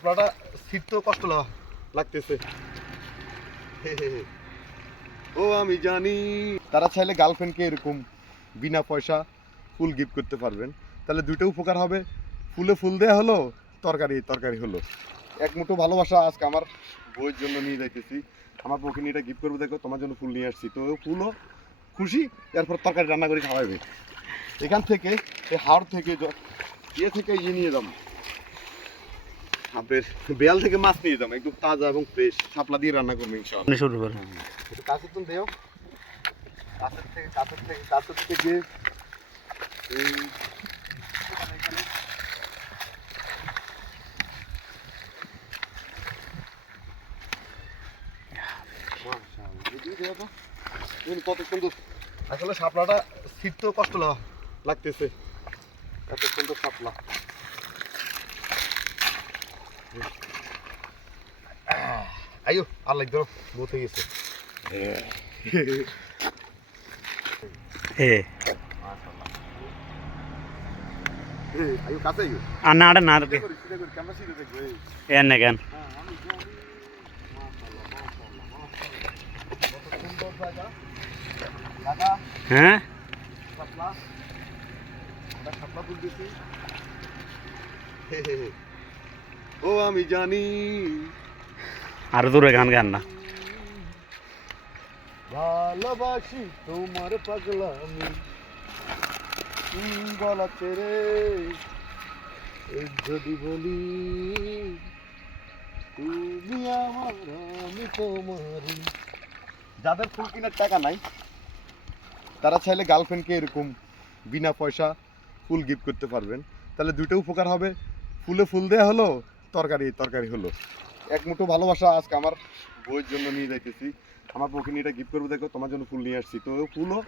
আপনারা শীত তো কষ্ট লাগতেছে। ও আমি জানি তারা চাইলে গার্লফ্রেন্ডকে এরকম বিনা পয়সা ফুল গিফট করতে পারবেন, তাহলে দুটো উপকার হবে। ফুলে ফুল দেয়া হলো, তরকারি তরকারি হলো। এক মুঠো ভালোবাসা আজকে আমার বউয়ের জন্য নিয়ে যাইতেছি। আমার বউকে নিয়ে এটা গিফট করবো, দেখো তোমার জন্য ফুল নিয়ে আসছি। তো ফুলও খুশি, এরপর তরকারি রান্না করে খাওয়াবে। এখান থেকে এই হাওড় থেকে থেকে নিয়ে যাবো, আপনার বেয়াল থেকে মাছ নিয়ে যাবো, একদম তাজা এবং ফ্রেশ শাপলা দিয়ে রান্না করবো ইনশাআল্লাহ। শুরু করুন। একটু কাছের তো দেও, কাছের থেকে এই কত সুন্দর। আসলে শাপলাটা শীত তো কষ্ট লাগতেছে, এত সুন্দর শাপলা। আইও আর লাগবে বলতে গেছে। আইও কাছে আইও না রে ক্যামেরা সিধে দেখবে এনে কেন হ্যাঁ ও আমি জানি আর দূরে গান গান না ভালোবাসি তোমার পাগলামি গলা ছেড়ে যদি বলি তুমি আমার আমি তোমারই। যাদের ফুল কেনার টাকা নাই তারা চাইলে গার্লফ্রেন্ডকে এরকম বিনা পয়সা ফুল গিফট করতে পারবেন, তাহলে দুটো উপকার হবে। ফুলে ফুল দেয়া হলো, তরকারি তরকারি হলো। এক মুঠো ভালোবাসা আজকে আমার বউয়ের জন্য নিয়ে যাইতেছি। আমার বউকে নিয়ে এটা গিফট করবো, দেখো তোমার জন্য ফুল নিয়ে আসছি। তো ফুলও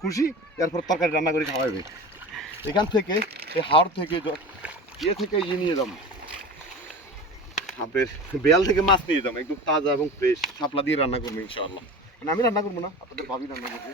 খুশি, এরপর তরকারি রান্না করে খাওয়াবে। এখান থেকে এই হাওড় থেকে থেকে নিয়ে যাবো, আপনার বেয়াল থেকে মাছ নিয়ে যাবো, একদম তাজা এবং ফ্রেশ শাপলা দিয়ে রান্না করবো ইনশাআল্লাহ। মানে আমি রান্না করবো না, আপনাদের ভাবি রান্না করবে।